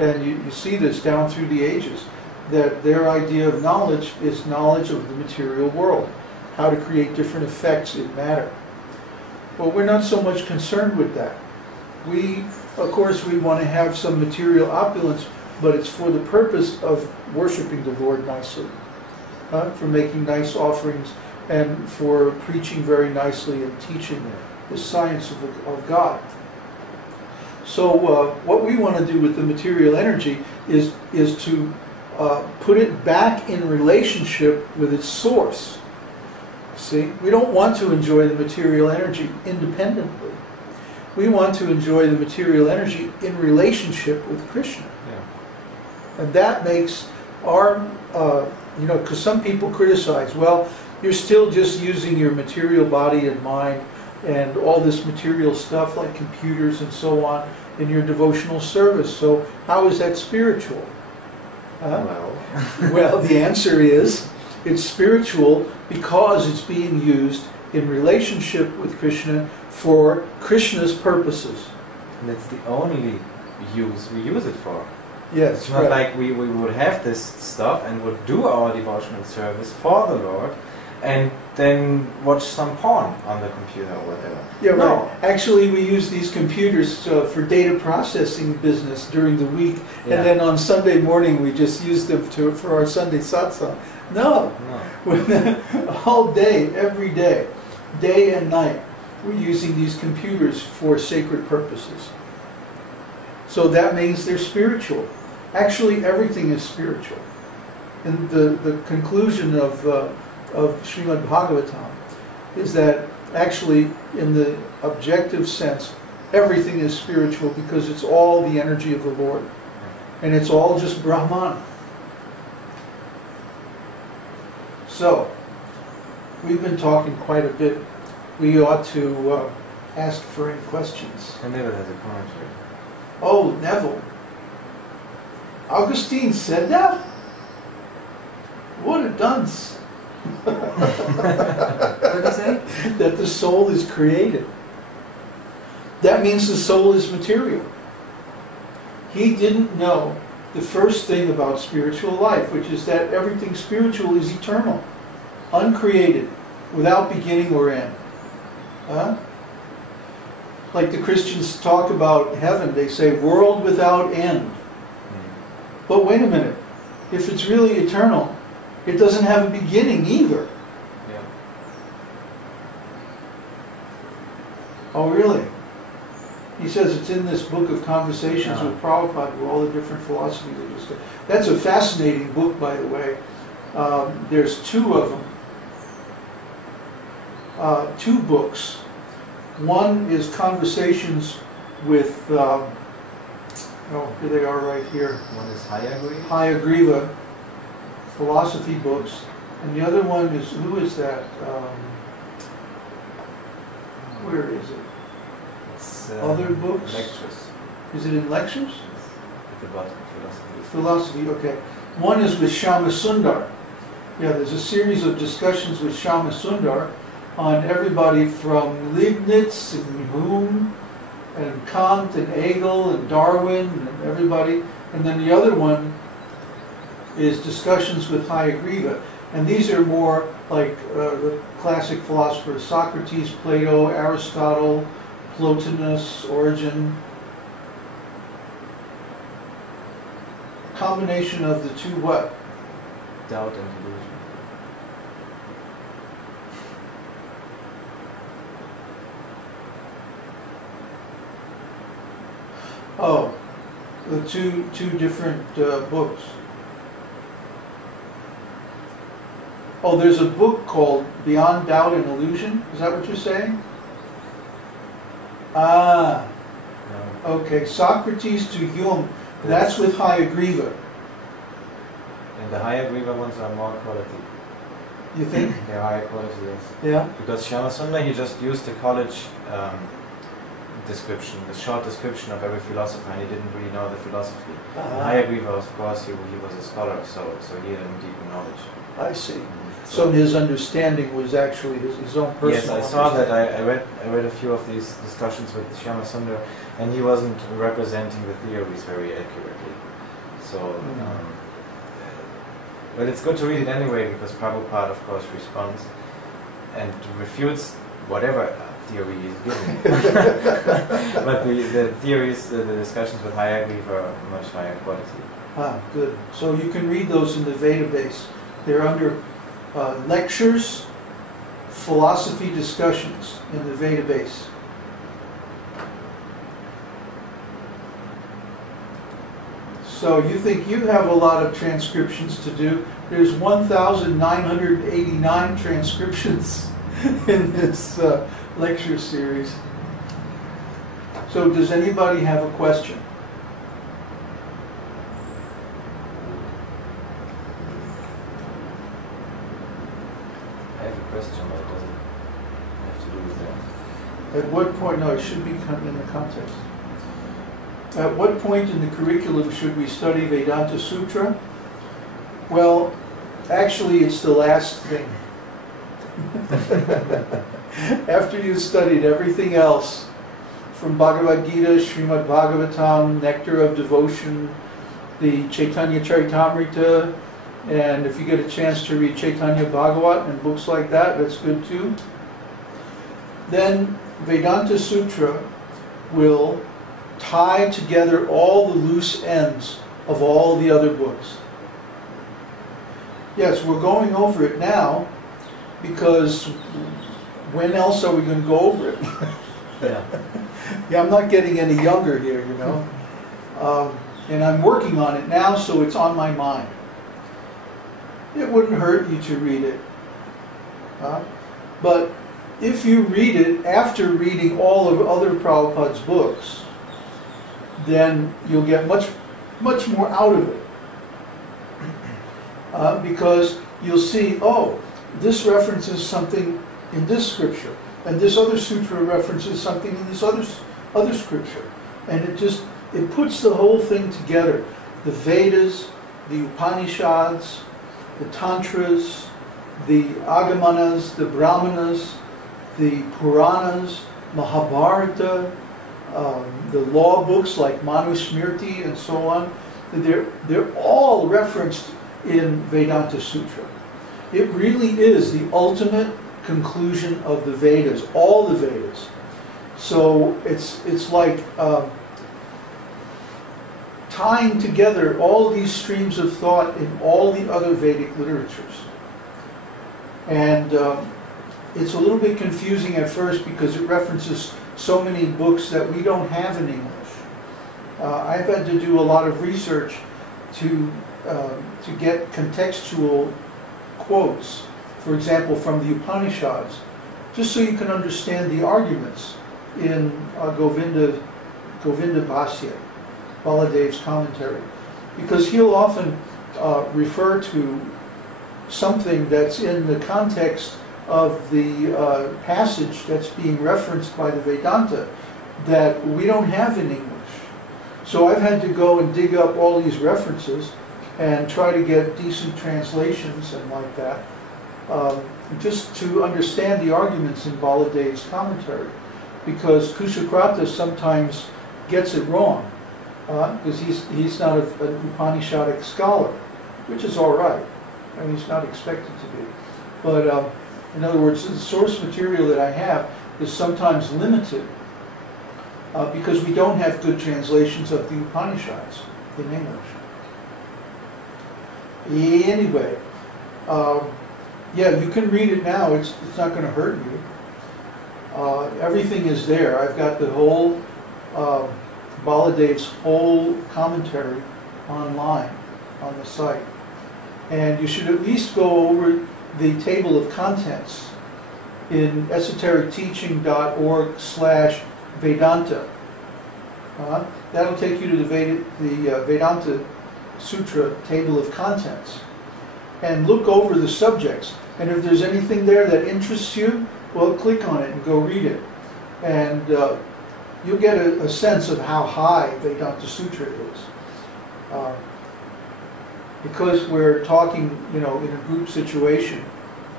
And you see this down through the ages, that their idea of knowledge is knowledge of the material world, how to create different effects in matter. Well, we're not so much concerned with that. Of course, we want to have some material opulence, but it's for the purpose of worshiping the Lord nicely, for making nice offerings, and for preaching very nicely and teaching the science of God. So what we want to do with the material energy is to put it back in relationship with its source. See, we don't want to enjoy the material energy independently. We want to enjoy the material energy in relationship with Krishna. Yeah. And that makes our, because some people criticize, well, you're still just using your material body and mind and all this material stuff like computers and so on in your devotional service. So how is that spiritual? Well, the answer is it's spiritual because it's being used in relationship with Krishna for Krishna's purposes. And it's the only use we use it for. Yes, it's not like we would have this stuff and would do our devotional service for the Lord and then watch some porn on the computer or whatever. Yeah, no. Right. Actually, we use these computers for data processing business during the week, and then on Sunday morning we just use them for our Sunday satsang. No. All day, every day, day and night, we're using these computers for sacred purposes. So that means they're spiritual. Actually, everything is spiritual. And the conclusion of Srimad Bhagavatam is that actually, in the objective sense, everything is spiritual because it's all the energy of the Lord. And it's all just Brahman. So, we've been talking quite a bit. We ought to ask for any questions. And Neville has a commentary. Oh, Neville. Augustine said that? What a dunce. What did he say? That the soul is created. That means the soul is material. He didn't know the first thing about spiritual life, which is that everything spiritual is eternal, uncreated, without beginning or end. Like the Christians talk about heaven, they say world without end. But wait a minute, if it's really eternal, it doesn't have a beginning either. Yeah. Oh, really? He says it's in this book of conversations with Prabhupada, where all the different philosophies are discussed. That's a fascinating book, by the way. There's two of them. Two books. One is Conversations with, here they are right here. One is Hayagriva. Hayagriva, philosophy books. And the other one is, who is that? Where is it? It's other books? Lectures. Is it in lectures? Yes. At the bottom, philosophy. Philosophy, okay. One is with Shama Sundar. Yeah, there's a series of discussions with Shama Sundar on everybody from Leibniz and Hume and Kant and Hegel and Darwin and everybody. And then the other one is discussions with Hayagriva. And these are more like the classic philosophers, Socrates, Plato, Aristotle, Plotinus, Origen. Combination of the two what? Doubt and delusion. Oh, the two different books. Oh, there's a book called Beyond Doubt and Illusion. Is that what you're saying? Ah, No. okay. Socrates to Hume. That's with Hayagriva. And the Hayagriva ones are more quality. You think? They're higher quality, yes. Yeah. Because Shyamasundar, he just used the college description, the short description of every philosopher, and he didn't really know the philosophy. Hayagriva, of course, he was a scholar, so he had a deeper knowledge. I see. So his understanding was actually his own personal. Yes, I saw that. I read a few of these discussions with Shyama Sundar, and he wasn't representing the theories very accurately. So, but it's good to read it anyway, because Prabhupada, of course, responds and refutes whatever theory he's giving. But the theories, the discussions with Hayagriva are much higher quality. Ah, good. So you can read those in the Veda base. They're under lectures, philosophy discussions in the Veda base. So you think you have a lot of transcriptions to do. There's 1,989 transcriptions in this lecture series. So does anybody have a question? I have a question, but it doesn't have to do with that. At what point, no, it should be in the context. At what point in the curriculum should we study Vedānta-sūtra? Well, actually it's the last thing. After you've studied everything else, from Bhagavad Gita, Srimad Bhagavatam, Nectar of Devotion, the Chaitanya Charitamrita, and if you get a chance to read Chaitanya Bhagavat and books like that, that's good too. Then Vedānta-sūtra will tie together all the loose ends of all the other books. Yes, we're going over it now because when else are we going to go over it? Yeah. Yeah, I'm not getting any younger here, you know. And I'm working on it now, so it's on my mind. It wouldn't hurt you to read it. But if you read it after reading all of other Prabhupada's books, then you'll get much more out of it. Because you'll see, oh, this references something in this scripture, and this other sutra references something in this other scripture. And it puts the whole thing together. The Vedas, the Upanishads, the Tantras, the Agamanas, the Brahmanas, the Puranas, Mahabharata, the law books like Manusmriti and so on, they're all referenced in Vedānta-sūtra. It really is the ultimate conclusion of the Vedas, all the Vedas. So it's like tying together all these streams of thought in all the other Vedic literatures. And it's a little bit confusing at first because it references so many books that we don't have in English. I've had to do a lot of research to get contextual quotes, for example, from the Upanishads, just so you can understand the arguments in Govinda Bhasya, Baladev's commentary. Because he'll often refer to something that's in the context of the passage that's being referenced by the Vedanta that we don't have in English. So I've had to go and dig up all these references and try to get decent translations and like that, just to understand the arguments in Baladev's commentary. Because Kushakrata sometimes gets it wrong, because he's not an Upanishadic scholar, which is all right. I mean, he's not expected to be. But in other words, the source material that I have is sometimes limited because we don't have good translations of the Upanishads in English. Anyway, yeah, you can read it now. It's not going to hurt you. Everything is there. I've got the whole Baladev's whole commentary online on the site. And you should at least go over the table of contents in esotericteaching.org/Vedanta. That'll take you to the Vedānta-sūtra table of contents. And look over the subjects. And if there's anything there that interests you, well, click on it and go read it. And you'll get a sense of how high Vedānta-sūtra is. Because we're talking, in a group situation,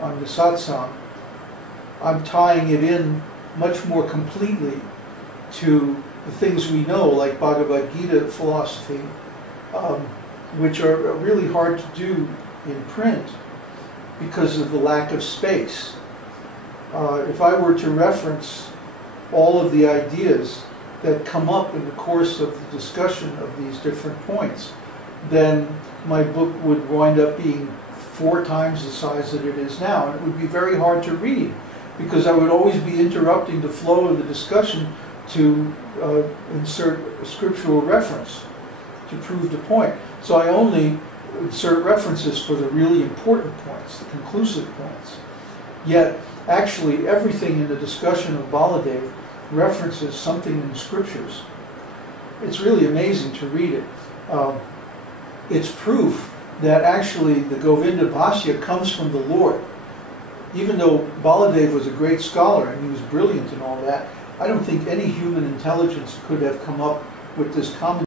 on the Satsang, I'm tying it in much more completely to the things we know, like Bhagavad Gita philosophy, which are really hard to do in print because of the lack of space. If I were to reference all of the ideas that come up in the course of the discussion of these different points, then my book would wind up being 4 times the size that it is now. And it would be very hard to read because I would always be interrupting the flow of the discussion to insert a scriptural reference to prove the point. So I only insert references for the really important points, the conclusive points. Yet, actually, everything in the discussion of Baladev references something in the scriptures. It's really amazing to read it. It's proof that actually the Govinda Bhashya comes from the Lord. Even though Baladev was a great scholar and he was brilliant and all that, I don't think any human intelligence could have come up with this commentary